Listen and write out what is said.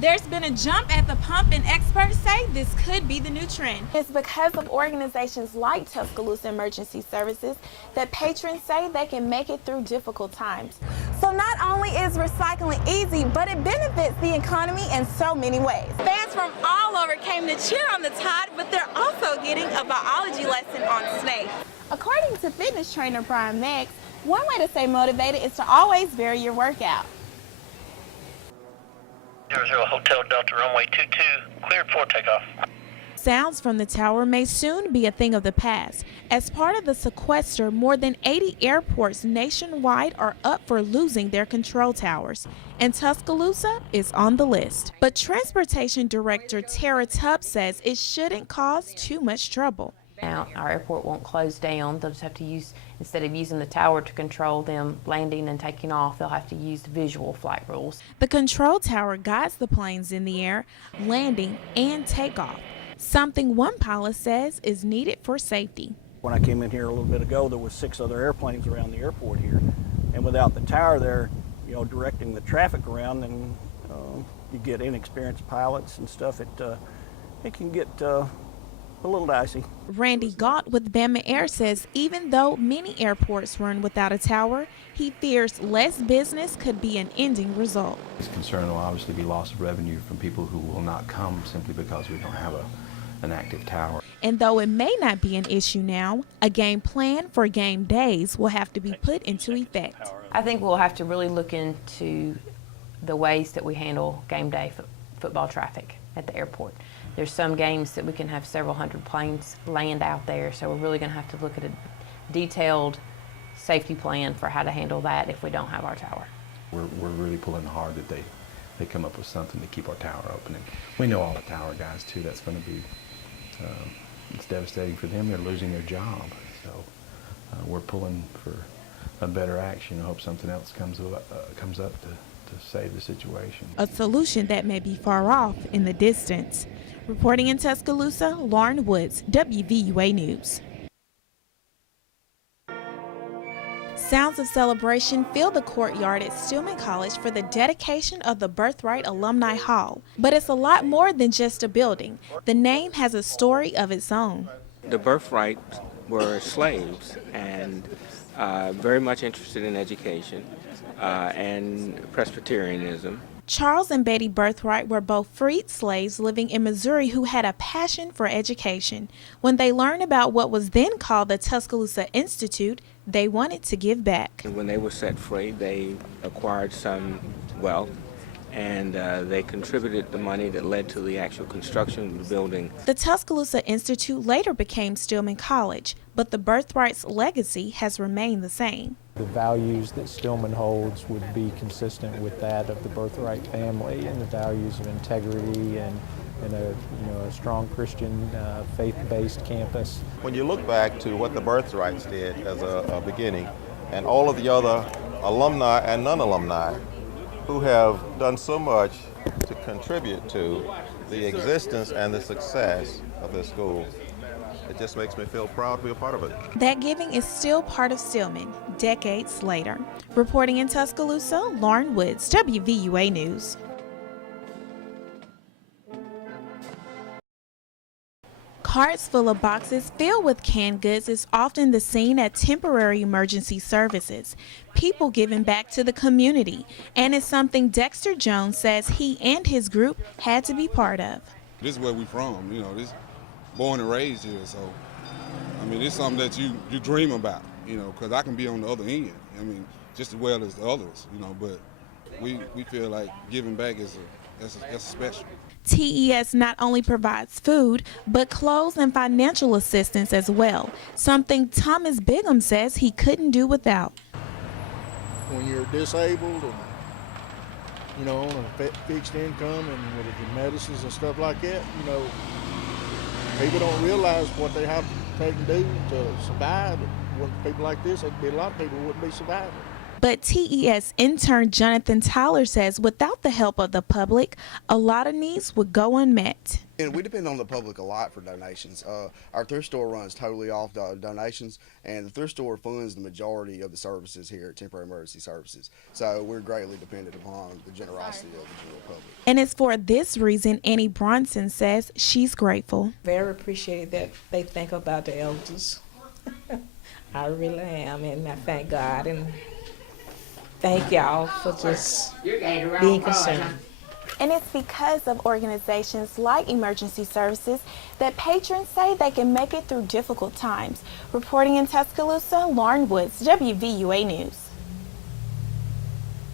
There's been a jump at the pump, and experts say this could be the new trend. It's because of organizations like Tuscaloosa Emergency Services that patrons say they can make it through difficult times. So not only is recycling easy, but it benefits the economy in so many ways. Fans from all over came to cheer on the Tide, but they're also getting a biology lesson on snakes. According to fitness trainer Brian Meggs, one way to stay motivated is to always vary your workout. 00 Hotel Delta runway 22, cleared for takeoff. Sounds from the tower may soon be a thing of the past. As part of the sequester, more than 80 airports nationwide are up for losing their control towers, and Tuscaloosa is on the list. But Transportation Director Tara Tubbs says it shouldn't cause too much trouble. Now, our airport won't close down. They'll just have to use, instead of using the tower to control them landing and taking off, they'll have to use visual flight rules. The control tower guides the planes in the air, landing and takeoff, something one pilot says is needed for safety. When I came in here a little bit ago, there was 6 other airplanes around the airport here, and without the tower there, directing the traffic around, then you get inexperienced pilots and stuff. It can get a little dicey. Randy Galt with Bama Air says even though many airports run without a tower, he fears less business could be an ending result. His concern will obviously be loss of revenue from people who will not come simply because we don't have an active tower. And though it may not be an issue now, a game plan for game days will have to be put into effect. I think we'll have to really look into the ways that we handle game day football traffic at the airport. There's some games that we can have several hundred planes land out there, so we're really going to have to look at a detailed safety plan for how to handle that if we don't have our tower. We're really pulling hard that they come up with something to keep our tower open. And we know all the tower guys too. That's going to be it's devastating for them. They're losing their job, so we're pulling for a better action. I hope something else comes up to save the situation. A solution that may be far off in the distance. Reporting in Tuscaloosa, Lauren Woods, WVUA News. Sounds of celebration fill the courtyard at Stillman College for the dedication of the Birthright Alumni Hall. But it's a lot more than just a building. The name has a story of its own. The Birthright were slaves and very much interested in education and Presbyterianism. Charles and Betty Birthright were both freed slaves living in Missouri who had a passion for education. When they learned about what was then called the Tuscaloosa Institute, they wanted to give back. When they were set free, they acquired some wealth, and they contributed the money that led to the actual construction of the building. The Tuscaloosa Institute later became Stillman College, but the Birthright's legacy has remained the same. The values that Stillman holds would be consistent with that of the Birthright family, and the values of integrity and a strong Christian faith-based campus. When you look back to what the Birthrights did as a beginning, and all of the other alumni and non-alumni who have done so much to contribute to the existence and the success of this school, it just makes me feel proud to be a part of it. That giving is still part of Stillman, decades later. Reporting in Tuscaloosa, Lauren Woods, WVUA News. Carts full of boxes filled with canned goods is often the scene at temporary emergency services. People giving back to the community, and it's something Dexter Jones says he and his group had to be part of. This is where we from, this born and raised here, so it's something that you dream about, because I can be on the other end, just as well as the others, but we feel like giving back that's special. TES not only provides food, but clothes and financial assistance as well, something Thomas Bigham says he couldn't do without. When you're disabled and, on a fixed income and with the medicines and stuff like that, people don't realize what they have to take and do to survive. With people like this, there'd be a lot of people who wouldn't be surviving. But TES intern Jonathan Tyler says without the help of the public, a lot of needs would go unmet. And we depend on the public a lot for donations. Our thrift store runs totally off donations, and the thrift store funds the majority of the services here at Temporary Emergency Services. So we're greatly dependent upon the generosity of the general public. And it's for this reason Annie Bronson says she's grateful. Very appreciated that they think about the elders. I really am, and I thank God and thank y'all for just being concerned. And it's because of organizations like Emergency Services that patrons say they can make it through difficult times. Reporting in Tuscaloosa, Lauren Woods, WVUA News.